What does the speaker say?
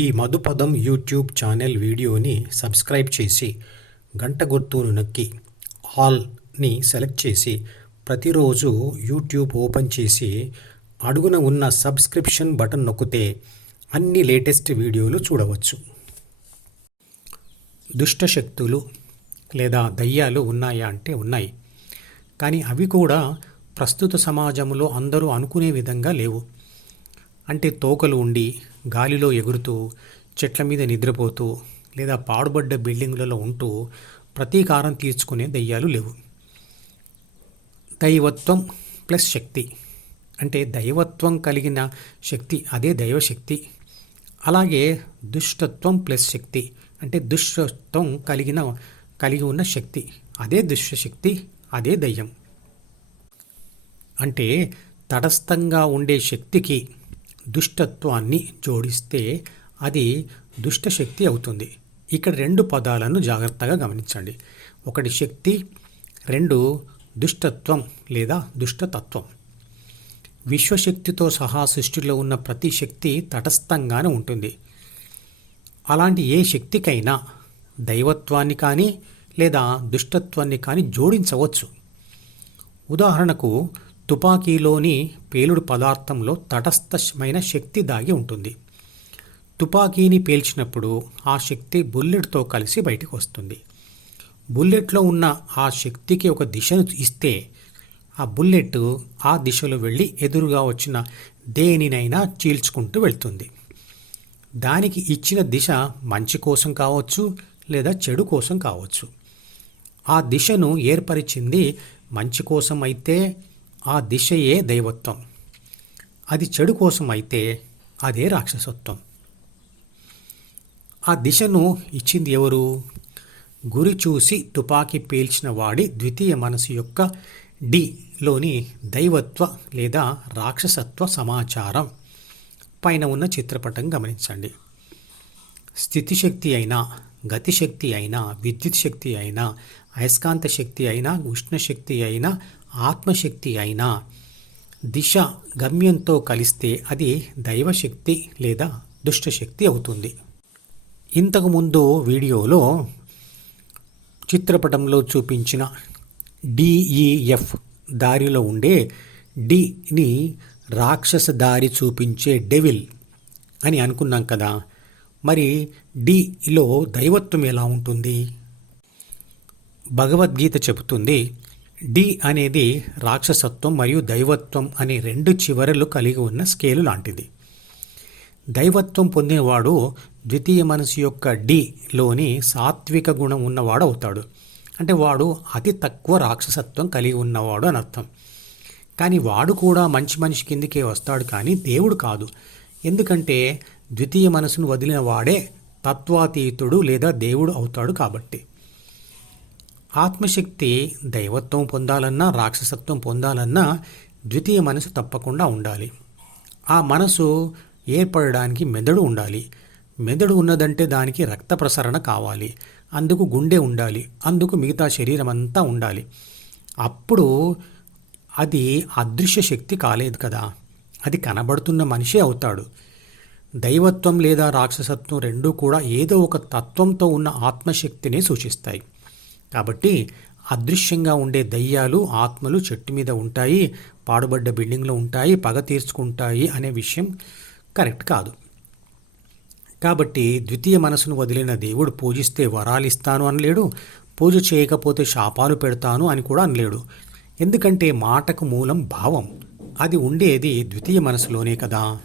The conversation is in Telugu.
ఈ మధుపదం యూట్యూబ్ ఛానల్ వీడియోని సబ్స్క్రైబ్ చేసి గంట గుర్తును నొక్కి ఆల్ని సెలెక్ట్ చేసి ప్రతిరోజు యూట్యూబ్ ఓపెన్ చేసి అడుగున ఉన్న సబ్స్క్రిప్షన్ బటన్ నొక్కితే అన్ని లేటెస్ట్ వీడియోలు చూడవచ్చు. దుష్ట శక్తులు లేదా దయ్యాలు ఉన్నాయా అంటే ఉన్నాయి. కానీ అవి కూడా ప్రస్తుత సమాజంలో అందరూ అనుకునే విధంగా లేవు. అంటే తోకలు ఉండి గాలిలో ఎగురుతూ చెట్ల మీద నిద్రపోతూ లేదా పాడుబడ్డ బిల్డింగులలో ఉంటూ ప్రతీకారం తీర్చుకునే దయ్యాలు లేవు. దైవత్వం ప్లస్ శక్తి. అంటే దైవత్వం కలిగిన శక్తి అదే దైవశక్తి. అలాగే దుష్టత్వం ప్లస్ శక్తి. అంటే దుష్టత్వం కలిగిన కలిగి ఉన్న శక్తి. అదే దుష్టశక్తి అదే దయ్యం. అంటే తటస్థంగా ఉండే శక్తికి దుష్టత్వాన్ని జోడిస్తే అది దుష్టశక్తి అవుతుంది. ఇక్కడ రెండు పదాలను జాగ్రత్తగా గమనించండి. ఒకటి శక్తి రెండు దుష్టత్వం లేదా దుష్టతత్వం. విశ్వశక్తితో సహా సృష్టిలో ఉన్న ప్రతి శక్తి తటస్థంగానే ఉంటుంది. అలాంటి ఏ శక్తికైనా దైవత్వాన్ని కానీ లేదా దుష్టత్వాన్ని కానీ జోడించవచ్చు. ఉదాహరణకు తుపాకీలోని పేలుడు పదార్థంలో తటస్థమైన శక్తి దాగి ఉంటుంది. తుపాకీని పేల్చినప్పుడు ఆ శక్తి బుల్లెట్తో కలిసి బయటకు వస్తుంది. బుల్లెట్లో ఉన్న ఆ శక్తికి ఒక దిశను ఇస్తే ఆ బుల్లెట్ ఆ దిశలో వెళ్ళి ఎదురుగా వచ్చిన దేనినైనా చీల్చుకుంటూ వెళ్తుంది. దానికి ఇచ్చిన దిశ మంచి కోసం కావచ్చు లేదా చెడు కోసం కావచ్చు. ఆ దిశను ఏర్పరిచింది మంచి కోసం అయితే ఆ దిశయే దైవత్వం. అది చెడు కోసం అయితే అదే రాక్షసత్వం. ఆ దిశను ఇచ్చింది ఎవరు? గురి చూసి తుపాకీ పేల్చిన వాడి ద్వితీయ మనసు యొక్క డిలోని దైవత్వ లేదా రాక్షసత్వ సమాచారం పైన ఉన్న చిత్రపటం గమనించండి. స్థితిశక్తి అయినా గతిశక్తి అయినా విద్యుత్ శక్తి అయినా అయస్కాంత శక్తి అయినా ఉష్ణశక్తి అయినా ఆత్మశక్తి అయినా దిశ గమ్యంతో కలిస్తే అది దైవశక్తి లేదా దుష్టశక్తి అవుతుంది. ఇంతకుముందు వీడియోలో చిత్రపటంలో చూపించిన డిఈఎఫ్ దారిలో ఉండే డిని రాక్షస దారి చూపించే డెవిల్ అని అనుకున్నాం కదా. మరి డిలో దైవత్వం ఎలా ఉంటుంది? భగవద్గీత చెబుతుంది డి అనేది రాక్షసత్వం మరియు దైవత్వం అనే రెండు చివరలు కలిగి ఉన్న స్కేలు లాంటిది. దైవత్వం పొందినవాడు ద్వితీయ మనసు యొక్క డిలోని సాత్విక గుణం ఉన్నవాడు అవుతాడు. అంటే వాడు అతి తక్కువ రాక్షసత్వం కలిగి ఉన్నవాడు అని అర్థం. కానీ వాడు కూడా మంచి మనిషి కిందికే వస్తాడు కానీ దేవుడు కాదు. ఎందుకంటే ద్వితీయ మనసును వదిలిన వాడే తత్వాతీతుడు లేదా దేవుడు అవుతాడు కాబట్టి. ఆత్మశక్తి దైవత్వం పొందాలన్నా రాక్షసత్వం పొందాలన్నా ద్వితీయ మనసు తప్పకుండా ఉండాలి. ఆ మనసు ఏర్పడడానికి మెదడు ఉండాలి. మెదడు ఉన్నదంటే దానికి రక్త ప్రసరణ కావాలి. అందుకు గుండె ఉండాలి. అందుకు మిగతా శరీరం అంతా ఉండాలి. అప్పుడు అది అదృశ్య శక్తి కాలేదు కదా. అది కనబడుతున్న మనిషే అవుతాడు. దైవత్వం లేదా రాక్షసత్వం రెండూ కూడా ఏదో ఒక తత్వంతో ఉన్న ఆత్మశక్తిని సూచిస్తాయి. కాబట్టి అదృశ్యంగా ఉండే దయ్యాలు ఆత్మలు చెట్టు మీద ఉంటాయి పాడుబడ్డ బిల్డింగ్లో ఉంటాయి పగ తీర్చుకుంటాయి అనే విషయం కరెక్ట్ కాదు. కాబట్టి ద్వితీయ మనసును వదిలిన దేవుడు పూజిస్తే వరాలిస్తాను అనలేడు పూజ చేయకపోతే శాపాలు పెడతాను అని కూడా అనలేడు. ఎందుకంటే మాటకు మూలం భావం. అది ఉండేది ద్వితీయ మనసులోనే కదా.